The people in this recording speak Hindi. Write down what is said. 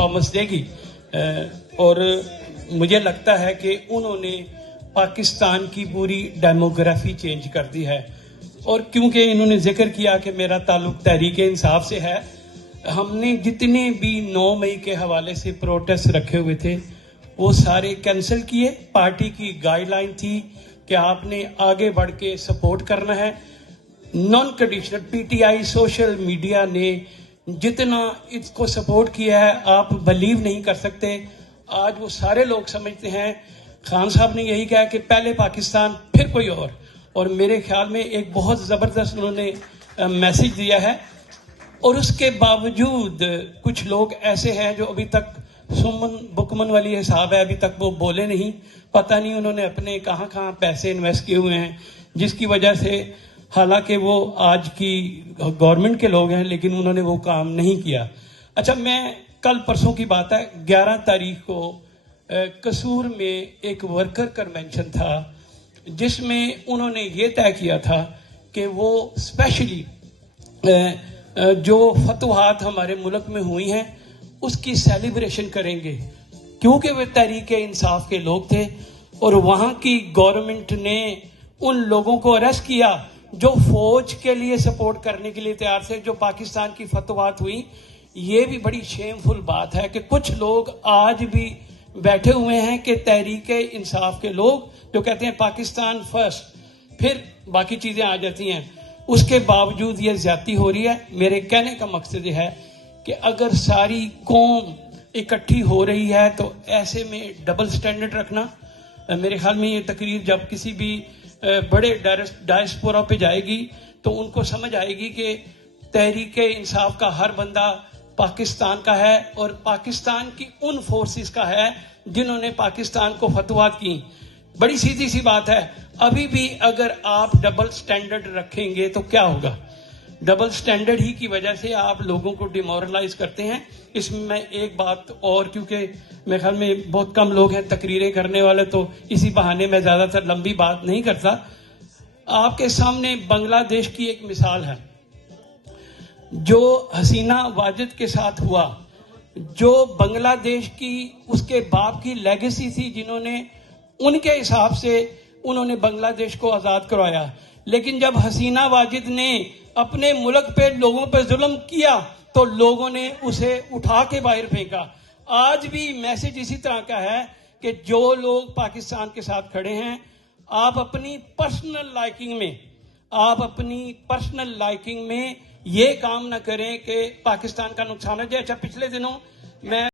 थॉमस देगी और मुझे लगता है कि उन्होंने पाकिस्तान की पूरी डेमोग्राफी चेंज कर दी है। और क्योंकि इन्होंने जिक्र किया कि मेरा ताल्लुक तहरीक इंसाफ से है, हमने जितने भी 9 मई के हवाले से प्रोटेस्ट रखे हुए थे वो सारे कैंसिल किए। पार्टी की गाइडलाइन थी कि आपने आगे बढ़ के सपोर्ट करना है। Non conditional PTI social media ने जितना इसको सपोर्ट किया है आप बिलीव नहीं कर सकते। आज वो सारे लोग समझते हैं, खान साहब ने यही कहा कि पहले पाकिस्तान फिर कोई और मेरे ख्याल में एक बहुत ज़बरदस्त उन्होंने मैसेज दिया है। और उसके बावजूद कुछ लोग ऐसे हैं जो अभी तक सुमन बुकमन वाली हिसाब है, अभी तक वो बोले नहीं। पता नहीं उन्होंने अपने कहाँ कहाँ पैसे इन्वेस्ट किए हुए हैं, जिसकी वजह से हालांकि वो आज की गवर्नमेंट के लोग हैं लेकिन उन्होंने वो काम नहीं किया। अच्छा, मैं कल परसों की बात है, 11 तारीख को कसूर में एक वर्कर कन्वेंशन था जिसमें उन्होंने ये तय किया था कि वो स्पेशली जो फतवाहत हमारे मुल्क में हुई हैं उसकी सेलिब्रेशन करेंगे, क्योंकि वे तहरीक इंसाफ के लोग थे। और वहाँ की गवर्नमेंट ने उन लोगों को अरेस्ट किया जो फौज के लिए सपोर्ट करने के लिए तैयार थे, जो पाकिस्तान की फतवाहत हुई। ये भी बड़ी शेमफुल बात है कि कुछ लोग आज भी बैठे हुए हैं कि तहरीक इंसाफ के लोग जो कहते हैं पाकिस्तान फर्स्ट, फिर बाकी चीजें आ जाती हैं। उसके बावजूद ये ज्यादती हो रही है। मेरे कहने का मकसद ये है कि अगर सारी कौम इकट्ठी हो रही है तो ऐसे में डबल स्टैंडर्ड रखना, मेरे ख्याल में ये तकरीर जब किसी भी बड़े डायस्पोरा पे जाएगी तो उनको समझ आएगी कि तहरीक इंसाफ का हर बंदा पाकिस्तान का है और पाकिस्तान की उन फोर्सेस का है जिन्होंने पाकिस्तान को फतवाहत की। बड़ी सीधी सी बात है, अभी भी अगर आप डबल स्टैंडर्ड रखेंगे तो क्या होगा? डबल स्टैंडर्ड ही की वजह से आप लोगों को डिमोरलाइज करते हैं। इसमें मैं एक बात और, क्योंकि मेरे ख्याल में बहुत कम लोग हैं तकरीरें करने वाले, तो इसी बहाने मैं ज्यादातर लंबी बात नहीं करता। आपके सामने बांग्लादेश की एक मिसाल है, जो हसीना वाजिद के साथ हुआ, जो बांग्लादेश की उसके बाप की लेगेसी थी, जिन्होंने उनके हिसाब से उन्होंने बांग्लादेश को आजाद करवाया। लेकिन जब हसीना वाजिद ने अपने मुल्क पे लोगों पे जुल्म किया तो लोगों ने उसे उठा के बाहर फेंका। आज भी मैसेज इसी तरह का है कि जो लोग पाकिस्तान के साथ खड़े हैं, आप अपनी पर्सनल लाइकिंग में ये काम ना करें कि पाकिस्तान का नुकसान हो जाए। अच्छा, पिछले दिनों मैं